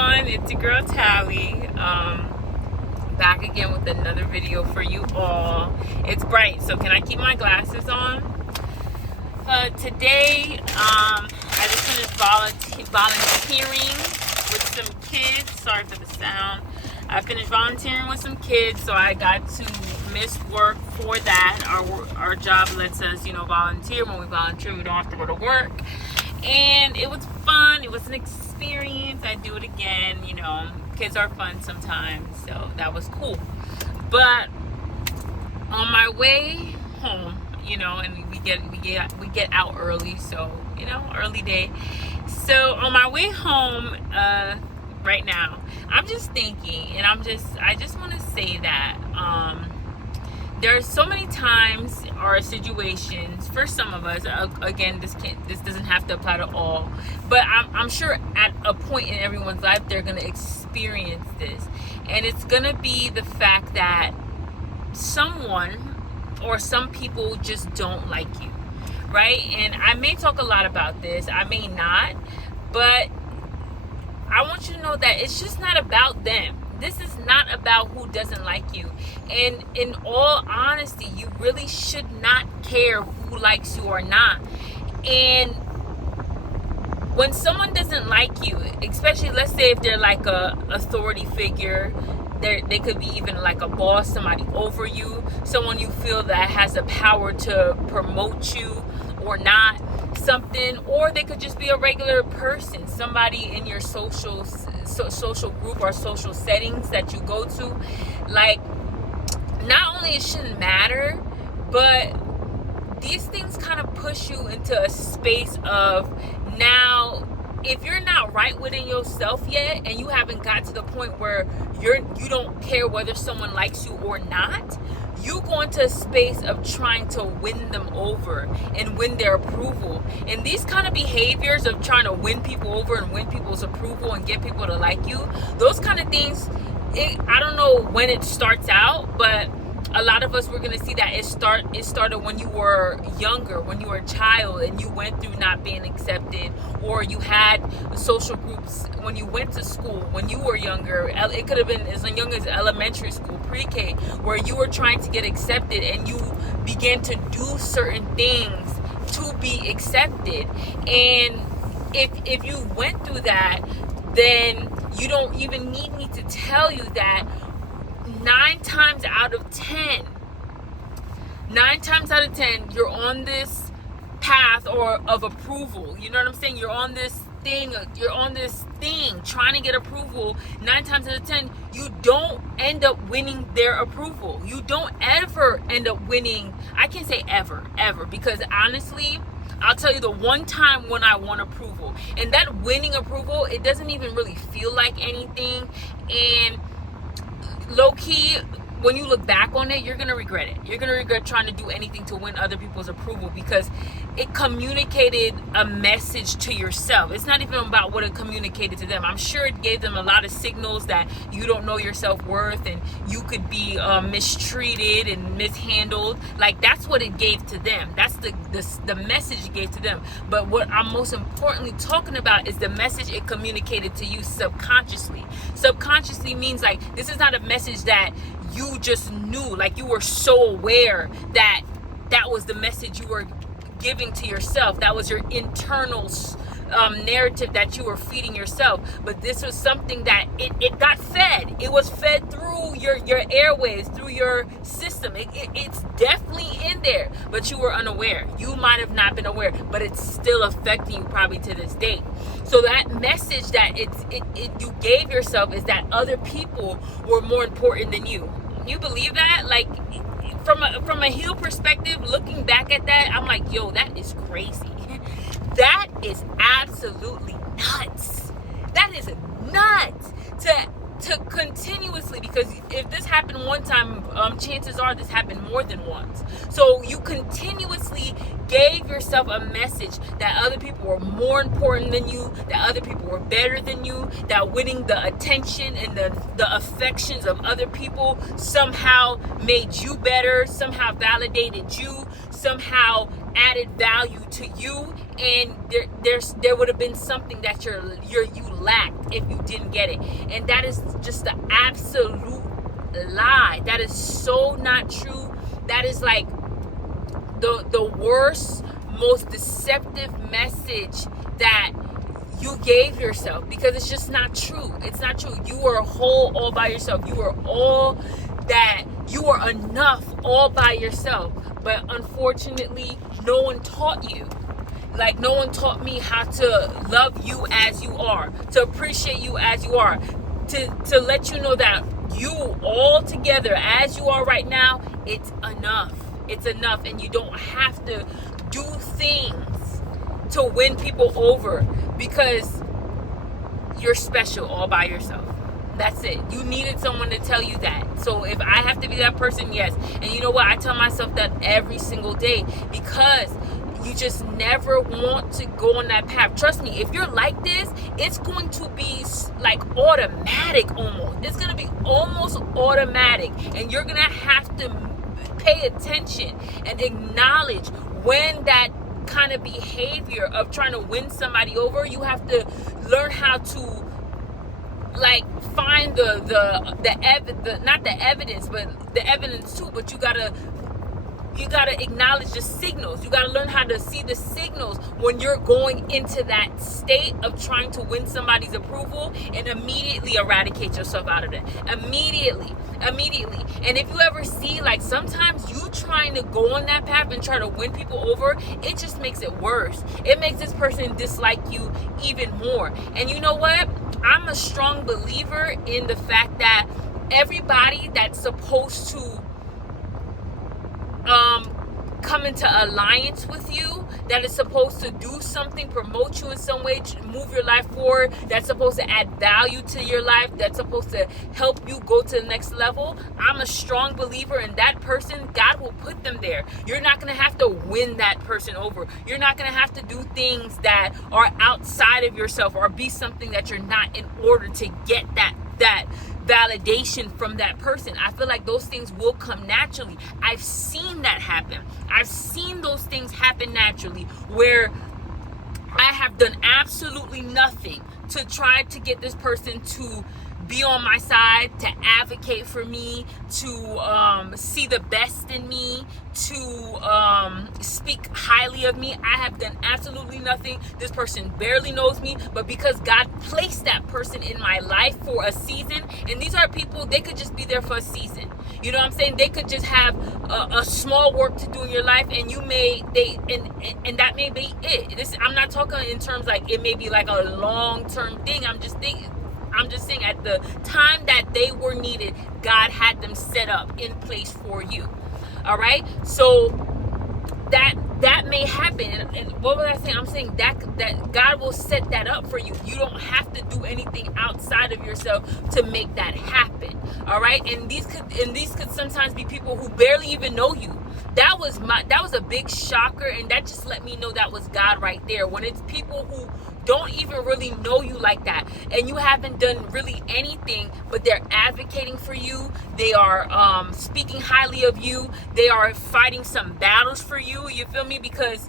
everyone, it's your girl Tally, back again with another video for you all. It's bright, so can I keep my glasses on? Today, I just finished volunteering with some kids. Sorry for the sound. I finished volunteering with some kids, so I got to miss work for that. Our job lets us, volunteer. When we volunteer, we don't have to go to work. And it was fun. It was an experience. I do it again. Kids are fun sometimes, so that was cool. But on my way home, and we get out early, so early day. So on my way home, right now, I'm just thinking, and I just want to say that there are so many times or situations for some of us. Again, this doesn't have to apply to all, but I'm sure at a point in everyone's life they're gonna experience this, and it's gonna be the fact that someone or some people just don't like you, right? And I may talk a lot about this, I may not, but I want you to know that it's just not about them. This is not about who doesn't like you. And in all honesty, you really should not care who likes you or not. And when someone doesn't like you, especially let's say if they're like a authority figure, they could be even like a boss, somebody over you, someone you feel that has the power to promote you or not, something, or they could just be a regular person, somebody in your social group or social settings that you go to. Like, not only it shouldn't matter, but these things kind of push you into a space of, now if you're not right within yourself yet and you haven't got to the point where you don't care whether someone likes you or not, you go into a space of trying to win them over and win their approval. And these kind of behaviors of trying to win people over and win people's approval and get people to like you, those kind of things, I don't know when it starts out, but a lot of us, we're going to see that it started when you were younger, when you were a child and you went through not being accepted, or you had social groups when you went to school when you were younger. It could have been as young as elementary school, pre-K, where you were trying to get accepted and you began to do certain things to be accepted. And if you went through that, then you don't even need me to tell you that 9 times out of 10, you're on this path of approval. You know what I'm saying? You're on this thing trying to get approval. 9 times out of 10, you don't end up winning their approval. You don't ever end up winning. I can't say ever, because honestly, I'll tell you the one time when I won approval, and that winning approval, it doesn't even really feel like anything. And low-key, when you look back on it, you're gonna regret it. You're gonna regret trying to do anything to win other people's approval, because it communicated a message to yourself. It's not even about what it communicated to them. I'm sure it gave them a lot of signals that you don't know your self-worth and you could be mistreated and mishandled. Like, that's what it gave to them. That's the message it gave to them. But what I'm most importantly talking about is the message it communicated to you subconsciously. Subconsciously means, like, this is not a message that you just knew, like you were so aware that was the message you were giving to yourself. That was your internal narrative that you were feeding yourself. But this was something that it got fed. It was fed through your airways, through your system. It's definitely in there, but you were unaware. You might have not been aware, but it's still affecting you probably to this day. So that message that you gave yourself is that other people were more important than you. You believe that? Like, from a heel perspective, looking back at that, I'm like, yo, that is crazy. That is absolutely nuts. That is nuts to continuously, because if this happened one time, chances are this happened more than once. So you continuously gave yourself a message that other people were more important than you, that other people were better than you, that winning the attention and the affections of other people somehow made you better, somehow validated you, somehow added value to you, and there would have been something that you lacked if you didn't get it. And that is just the absolute lie. That is so not true. That is like the worst, most deceptive message that you gave yourself, because it's just not true. It's not true. You are whole all by yourself. You are all that. You are enough all by yourself. But unfortunately, no one taught you. Like, no one taught me how to love you as you are, to appreciate you as you are, to let you know that you all together as you are right now, it's enough. It's enough. And you don't have to do things to win people over, because you're special all by yourself. That's it. You needed someone to tell you that. So if I have to be that person, yes. And you know what? I tell myself that every single day, because you just never want to go on that path. Trust me, if you're like this, it's going to be like automatic almost. It's going to be almost automatic. And you're going to have to pay attention and acknowledge when that kind of behavior of trying to win somebody over, you have to learn how to like find not the evidence, but the evidence too. But you gotta acknowledge the signals. You gotta learn how to see the signals when you're going into that state of trying to win somebody's approval, and immediately eradicate yourself out of it. Immediately. And if you ever see, like, sometimes you trying to go on that path and try to win people over, it just makes it worse. It makes this person dislike you even more. And you know what? I'm a strong believer in the fact that everybody that's supposed to come into alliance with you, that is supposed to do something, promote you in some way, move your life forward, that's supposed to add value to your life, that's supposed to help you go to the next level, I'm a strong believer in that person. God will put them there. You're not going to have to win that person over. You're not going to have to do things that are outside of yourself or be something that you're not, in order to get that validation from that person. I feel like those things will come naturally. I've seen that happen. I've seen those things happen naturally, where I have done absolutely nothing to try to get this person to be on my side, to advocate for me, to see the best in me, to speak highly of me. I have done absolutely nothing. This person barely knows me, but because God placed that person in my life for a season, and these are people, they could just be there for a season. You know what I'm saying? They could just have a small work to do in your life, and and that may be it. I'm not talking in terms like it may be like a long-term thing. I'm just saying at the time that they were needed, God had them set up in place for you. All right? So that may happen. And what was I saying? I'm saying that God will set that up for you. You don't have to do anything outside of yourself to make that happen. All right? And these could sometimes be people who barely even know you. That was a big shocker, and that just let me know that was God right there. When it's people who don't even really know you like that, and you haven't done really anything, but they're advocating for you, they are speaking highly of you, they are fighting some battles for you, you feel me? Because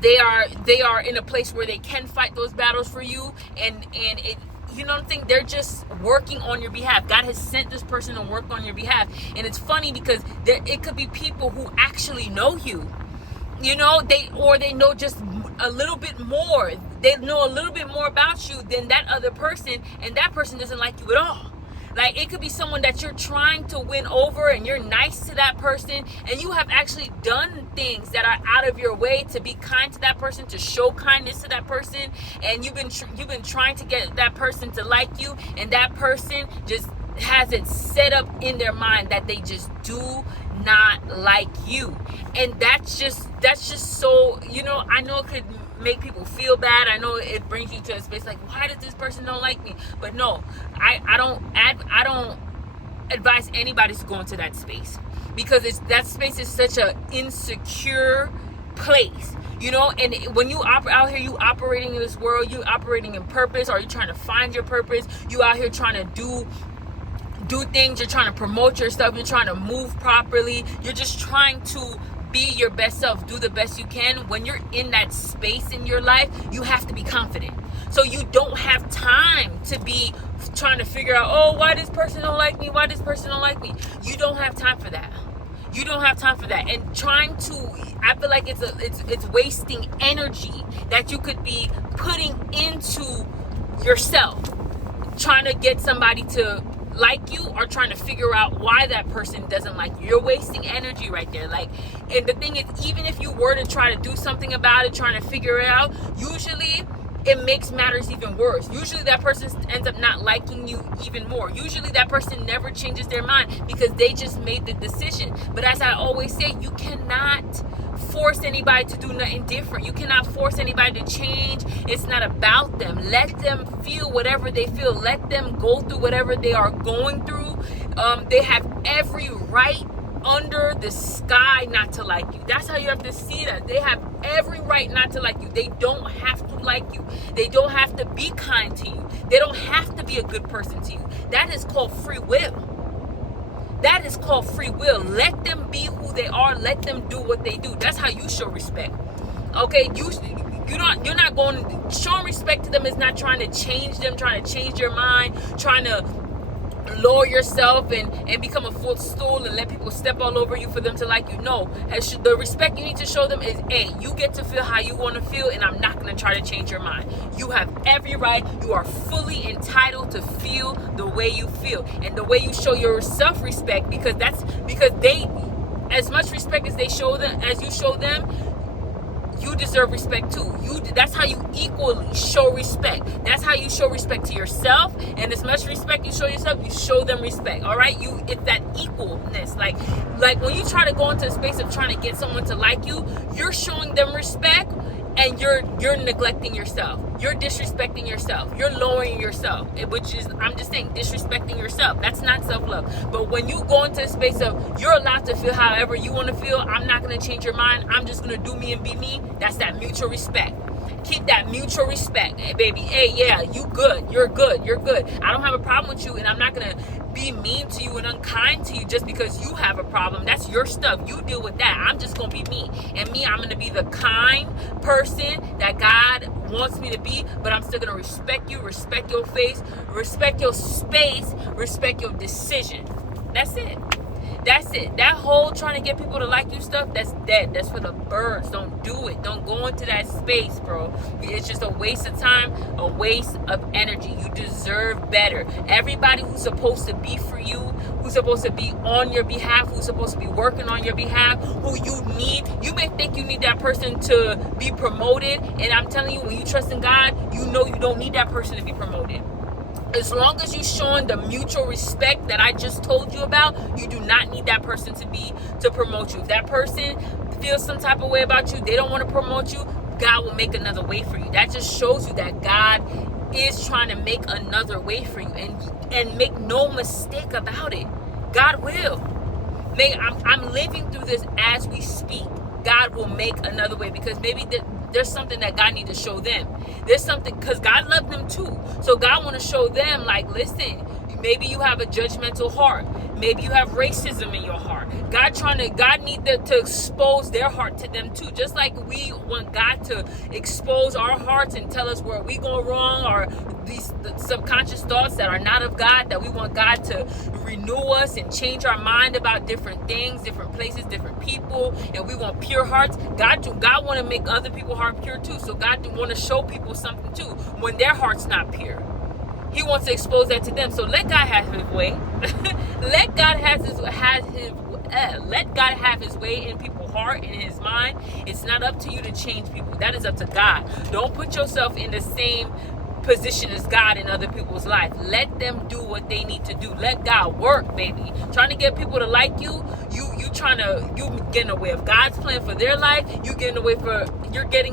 they are in a place where they can fight those battles for you, and it, you know what I'm saying? They're just working on your behalf. God has sent this person to work on your behalf. And it's funny because it could be people who actually know you. You know, they know just a little bit more. They know a little bit more about you than that other person, and that person doesn't like you at all. Like, it could be someone that you're trying to win over, and you're nice to that person, and you have actually done things that are out of your way to be kind to that person, to show kindness to that person, and you've been trying to get that person to like you, and that person just has it set up in their mind that they just do not like you. And that's just so, you know, I know it could make people feel bad. I know it brings you to a space like, why does this person don't like me? But no, I don't advise anybody to go into that space, because that space is such a insecure place, you know. And when you out here, you operating in this world, you operating in purpose, or you trying to find your purpose, you out here trying to do things, you're trying to promote yourself, you're trying to move properly, you're just trying to be your best self, do the best you can. When you're in that space in your life, you have to be confident. So you don't have time to be trying to figure out, oh, why this person don't like me? Why this person don't like me? You don't have time for that. You don't have time for that. And I feel like it's wasting energy that you could be putting into yourself, trying to get somebody to like you or trying to figure out why that person doesn't like you. You're wasting energy right there. Like, and the thing is, even if you were to try to do something about it, trying to figure it out, usually it makes matters even worse. Usually that person ends up not liking you even more. Usually that person never changes their mind because they just made the decision. But as I always say, you cannot force anybody to do nothing different. You cannot force anybody to change. It's not about them. Let them feel whatever they feel. Let them go through whatever they are going through. They have every right under the sky not to like you. That's how you have to see that. They have every right not to like you. They don't have to like you. They don't have to be kind to you. They don't have to be a good person to you. That is called free will. That is called free will. Let them be who they are. Let them do what they do. That's how you show respect. Okay, you're not going. Showing respect to them is not trying to change them, trying to change your mind, trying to lower yourself and become a footstool and let people step all over you for them to like you. No, the respect you need to show them is, hey, you get to feel how you want to feel, and I'm not going to try to change your mind. You have every right. You are fully entitled to feel the way you feel, and the way you show your self-respect, because they, as much respect as you show them, you deserve respect too. That's how you equally show respect. That's how you show respect to yourself, and as much respect you show yourself, you show them respect. All right, it's that equalness. Like when you try to go into a space of trying to get someone to like you, you're showing them respect, and you're neglecting yourself. You're disrespecting yourself. You're lowering yourself, which is, I'm just saying, disrespecting yourself. That's not self-love. But when you go into a space of you're allowed to feel however you want to feel, I'm not going to change your mind, I'm just going to do me and be me, that's that mutual respect. Keep that mutual respect. Hey, baby, hey, yeah, you good. You're good. You're good. I don't have a problem with you, and I'm not going to be mean to you and unkind to you just because you have a problem. That's your stuff. You deal with that. I'm just going to be me. And me, I'm going to be the kind person that God wants me to be, but I'm still going to respect you, respect your face, respect your space, respect your decision. That's it. That's it. That whole trying to get people to like you stuff, that's dead. That's for the birds. Don't do it. Don't go into that space, bro. It's just a waste of time, a waste of energy. You deserve better. Everybody who's supposed to be for you, who's supposed to be on your behalf, who's supposed to be working on your behalf, who you need. You may think you need that person to be promoted, and I'm telling you, when you trust in God, you know you don't need that person to be promoted. As long as you're showing the mutual respect that I just told you about, you do not need that person to promote you. If that person feels some type of way about you, they don't want to promote you, God will make another way for you. That just shows you that God is trying to make another way for you. And make no mistake about it, God will. I'm living through this as we speak. God will make another way, because maybe there's something that God needs to show them. There's something, because God loved them too. So God want to show them, like, listen, maybe you have a judgmental heart. Maybe you have racism in your heart. God need to expose their heart to them too. Just like we want God to expose our hearts and tell us where we go wrong, or the subconscious thoughts that are not of God, that we want God to renew us and change our mind about different things, different places, different people, and we want pure hearts. God want to make other people's heart pure too. So God want to show people something too when their heart's not pure. He wants to expose that to them. So let God have his way. Let God have his way in people's heart and in his mind. It's not up to you to change people. That is up to God. Don't put yourself in the same position as God in other people's life. Let them do what they need to do. Let God work, baby. Trying to get people to like you, you get in the way of God's plan for their life. You're getting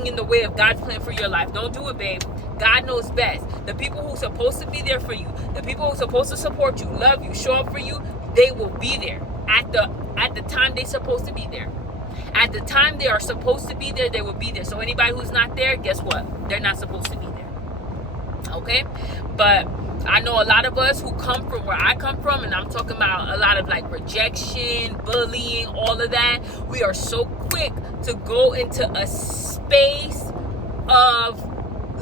in the way of God's plan for your life. Don't do it, babe. God knows best. The people who are supposed to be there for you, the people who are supposed to support you, love you, show up for you, they will be there at the time they're supposed to be there. At the time they are supposed to be there, they will be there. So anybody who's not there, guess what? They're not supposed to be there. Okay? But I know a lot of us who come from where I come from, and I'm talking about a lot of like rejection, bullying, all of that. We are so quick quick to go into a space of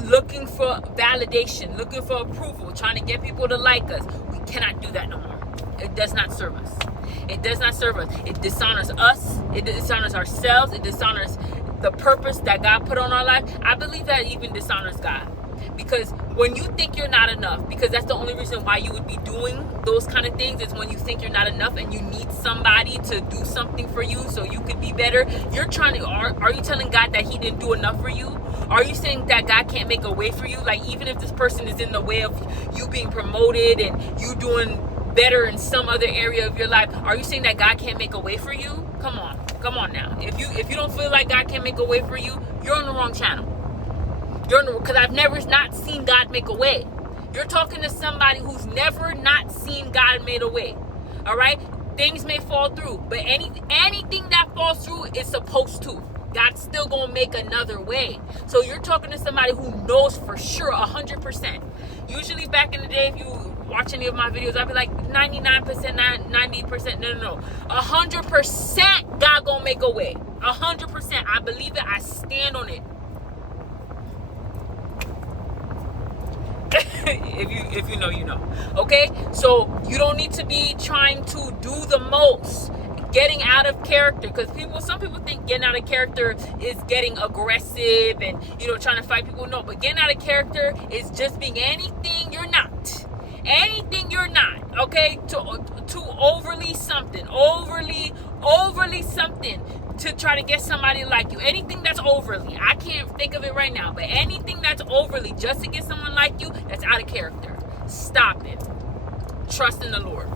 looking for validation, looking for approval, trying to get people to like us. We cannot do that no more. It does not serve us. It does not serve us. It dishonors us. It dishonors ourselves. It dishonors the purpose that God put on our life. I believe that even dishonors God. Because when you think you're not enough, because that's the only reason why you would be doing those kind of things, is when you think you're not enough and you need somebody to do something for you so you could be better. You're trying to, are you telling God that he didn't do enough for you? Are you saying that God can't make a way for you? Like, even if this person is in the way of you being promoted and you doing better in some other area of your life, are you saying that God can't make a way for you? Come on now. If you don't feel like God can make a way for you, you're on the wrong channel. Because I've never not seen God make a way. You're talking to somebody who's never not seen God made a way. All right? Things may fall through, but anything that falls through is supposed to. God's still going to make another way. So you're talking to somebody who knows for sure 100%. Usually back in the day, if you watch any of my videos, I'd be like 99%, 90%. No. 100% God going to make a way. 100%. I believe it. I stand on it. if you know, you know. Okay? So you don't need to be trying to do the most, getting out of character, because some people think getting out of character is getting aggressive and, trying to fight people. No, but getting out of character is just being anything you're not. Anything you're not. Okay? To overly something, overly something, to try to get somebody like you. Anything that's overly, I can't think of it right now, but anything that's overly just to get someone like you, that's out of character. Stop it. Trust in the Lord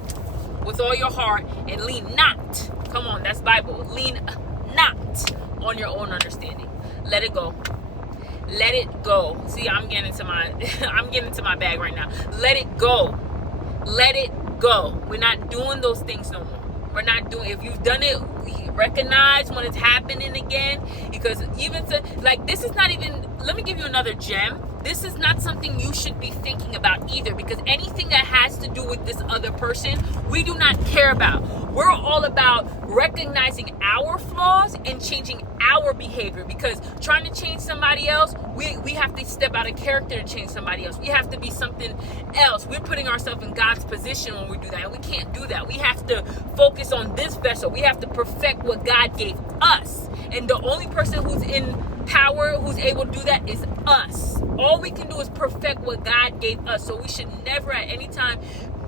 with all your heart and lean not. Come on, that's Bible. Lean not on your own understanding. Let it go. Let it go. See, I'm getting into my bag right now. Let it go. Let it go. We're not doing those things no more. We're not doing, if you've done it, recognize when it's happening again, because this is not even, let me give you another gem. This is not something you should be thinking about either, because anything that has to do with this other person, we do not care about. We're all about recognizing our flaws and changing our behavior, because trying to change somebody else, we have to step out of character to change somebody else. We have to be something else. We're putting ourselves in God's position when we do that, and we can't do that. We have to focus on this vessel. We have to perfect what God gave us, and the only person who's in power, who's able to do that, is us. All we can do is perfect what God gave us. So we should never at any time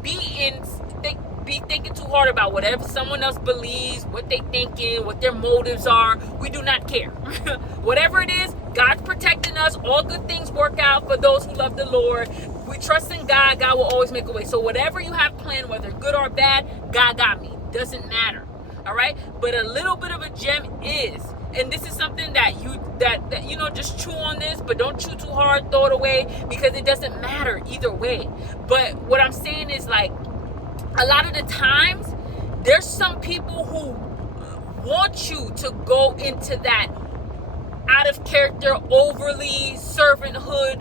be thinking too hard about whatever someone else believes, what they thinking, what their motives are. We do not care. Whatever it is, God's protecting us. All good things work out for those who love the Lord. We trust in God. God will always make a way. So whatever you have planned, whether good or bad, God got me. Doesn't matter. All right? But a little bit of a gem is, and this is something that just chew on this, but don't chew too hard, throw it away, because it doesn't matter either way. But what I'm saying is, like, a lot of the times there's some people who want you to go into that out of character, overly servanthood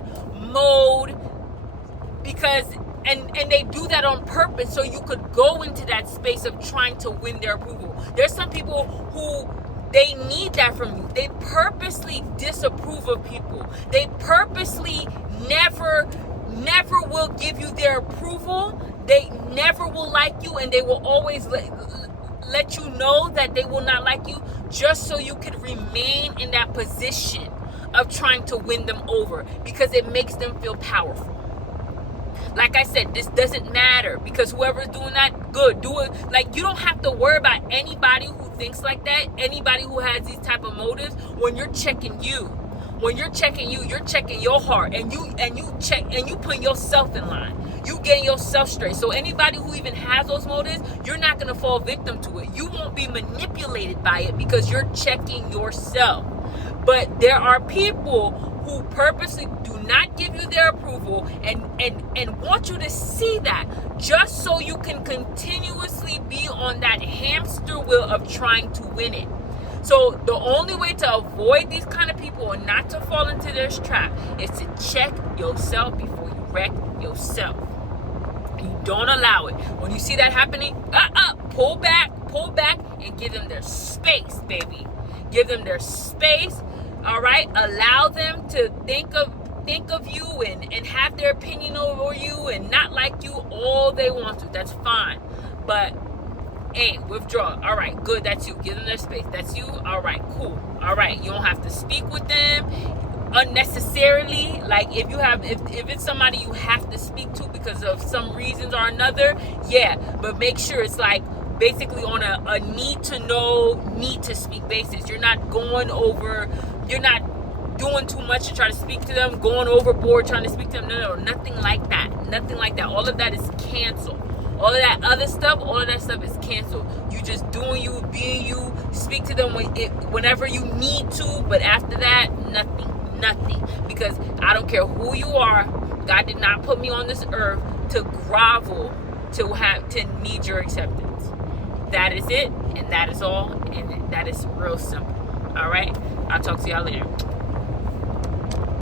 mode, because and they do that on purpose so you could go into that space of trying to win their approval. There's some people who they need that from you. They purposely disapprove of people. They purposely never will give you their approval. They never will like you, and they will always let you know that they will not like you, just so you can remain in that position of trying to win them over, because it makes them feel powerful. Like I said, this doesn't matter, because whoever's doing that, good, do it. Like, you don't have to worry about anybody who thinks like that, anybody who has these type of motives. When you're checking you, you're checking your heart, and you put yourself in line. You getting yourself straight. So anybody who even has those motives, you're not going to fall victim to it. You won't be manipulated by it, because you're checking yourself. But there are people who purposely do not give you their approval and want you to see that, just so you can continuously be on that hamster wheel of trying to win it. So the only way to avoid these kind of people and not to fall into their trap is to check yourself before you wreck yourself. You don't allow it. When you see that happening, pull back, and give them their space, baby. Give them their space. All right, allow them to think of you and have their opinion over you and not like you all they want to. That's fine. But hey, withdraw. All right, good. That's you. Give them their space. That's you. All right, cool. All right, you don't have to speak with them unnecessarily. Like if it's somebody you have to speak to because of some reasons or another, yeah. But make sure it's like basically on a need to know, need to speak basis. You're not doing too much to try to speak to them, going overboard trying to speak to them. No, nothing like that. Nothing like that. All of that is canceled. All of that other stuff, all of that stuff is canceled. You just doing you, being you. Speak to them whenever you need to, but after that, nothing. Because I don't care who you are. God did not put me on this earth to grovel, to need your acceptance. That is it, and that is all, and that is real simple. All right, I'll talk to y'all later.